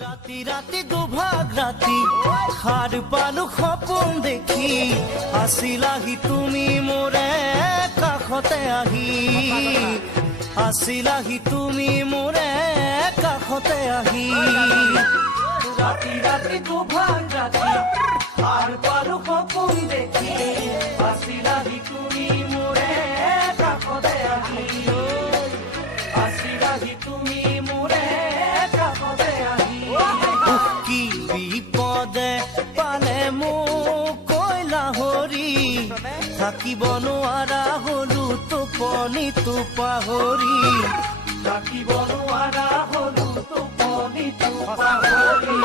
ৰাতি ৰাতি দুভাগ ৰাতি খাৰ পালো সপোন দেখি আছিলাহি তুমি মোৰে কাষতে আহি আছিলাহি তুমি মোৰে কাষতে আহি ৰাতি ৰাতি দুভাগ ৰাতি খাৰ পালো সপোন দেখি আছিলাহি তুমি মোৰে কাষতে আহি আছিলাহি তুমি মোৰে কাষতে আহি কি বিপদে পালে মোক কইলা হৰি থাকিব নোৱাৰা হলো টোপনিটো পাহৰি থাকিব নোৱাৰা হলো টোপনিটো পাহৰি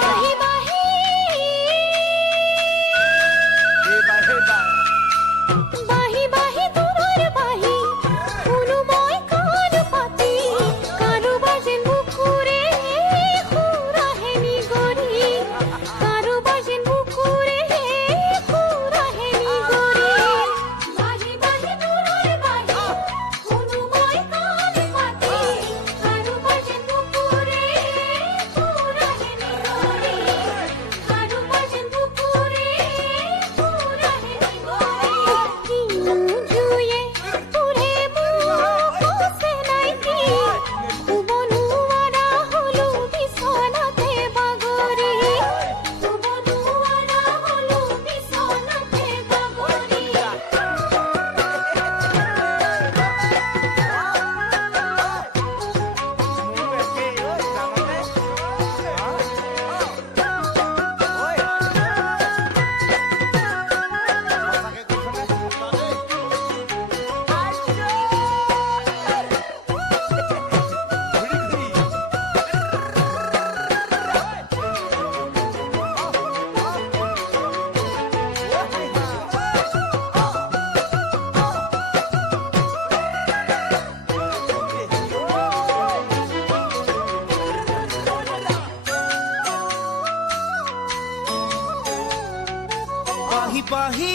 পাহি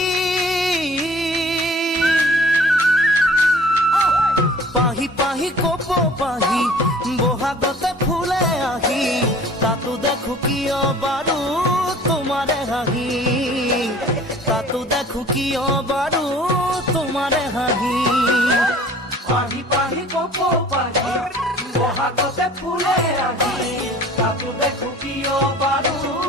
পাহি পাহি কপ পাহি বহাগতে ফুলে আহি তাতো দেখো কিয় বাৰু তোমাৰে হাঁহি তাতো দেখো কিয় বাৰু তোমাৰে হাঁহি পাহি পাহি কপ পাহি বহাগতে ফুলে আহি তাতো দেখো কিয় বাৰু